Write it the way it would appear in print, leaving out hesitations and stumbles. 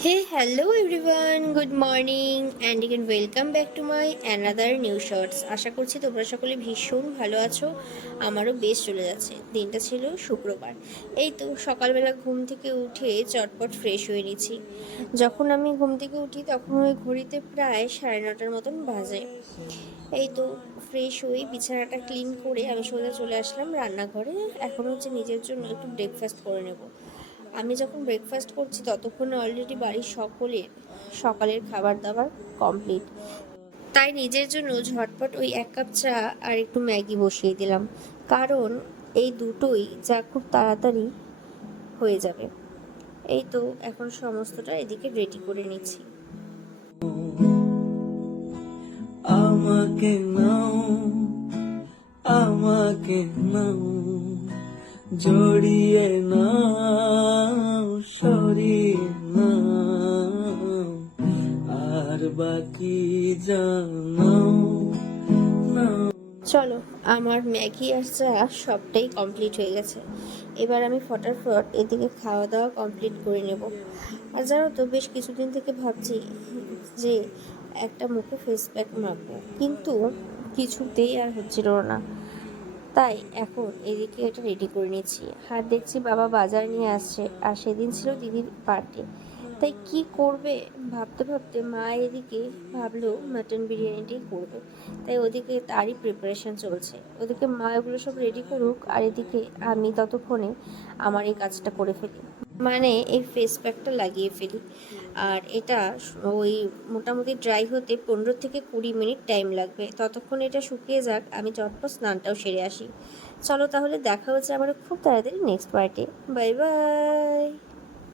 Hello everyone, good morning and again welcome back to my another new shorts. আশা করছি তোমরা সকলে ভীষণ ভালো আছো। আমারও বেশ চলে যাচ্ছে। দিনটা ছিল শুক্রবার। এই তো সকালবেলা ঘুম থেকে উঠে চটপট ফ্রেশ হয়ে নিচ্ছি। যখন আমি ঘুম থেকে উঠি তখন ওই ঘড়িতে প্রায় 9:30 মতন বাজে। এই তো ফ্রেশ হয়ে বিছানাটা ক্লিন করে আমি সোজা চলে আসলাম রান্নাঘরে। এখন হচ্ছে নিজের জন্য একটু ব্রেকফাস্ট করে নেব। আমি যখন ব্রেকফাস্ট করছি ততক্ষণে অলরেডি বাড়ির সকলের সকালের খাবার দাবার কমপ্লিট। তাই নিজের জন্য ঝটপট ওই 1 কাপ চা আর একটু ম্যাগি বসিয়ে দিলাম, কারণ এই দুটোই যা খুব তাড়াতাড়ি হয়ে যাবে। এই তো এখন সমস্তটা এদিকে রেডি করে নিচ্ছি। আমাকে নাও, আমাকে নাও, জড়িয়ে নাও, সরিয়ে নাও, আর বাকি জানাও নাও। চলো, আমার ম্যাগি আর চা সবটাই কমপ্লিট হয়ে গেছে। এবার আমি ফটাফট এদিকে খাওয়া দাওয়া কমপ্লিট করে নেব। আর জানো তো, বেশ কিছুদিন থেকে ভাবছি যে একটা মুখে ফেস প্যাক মাখবো, কিন্তু কিছুতেই আর হচ্ছিল না। তাই এখন এদিকে এটা রেডি করে নিচ্ছি। আর দেখছি বাবা বাজার নিয়ে আসছে, আর সেদিন ছিল দিদির বার্থডে। তাই কি করবে ভাবতে ভাবতে মা এদিকে ভাবলো মাটন বিরিয়ানিটাই করবে। তাই ওদিকে তারই প্রিপারেশন চলছে। ওদিকে মা এগুলো সব রেডি করুক, আর এদিকে আমি ততক্ষণে আমার এই কাজটা করে ফেলি, মানে এই ফেস প্যাকটা লাগিয়ে ফেলি। আর এটা ওই মোটামুটি ড্রাই হতে 15 থেকে 20 মিনিট টাইম লাগবে। ততক্ষণ এটা শুকিয়ে যাক, আমি চটপট স্নানটাও সেরে আসি। চলো তাহলে দেখা হচ্ছে আবার খুব তাড়াতাড়ি নেক্সট পার্টে। Bye bye.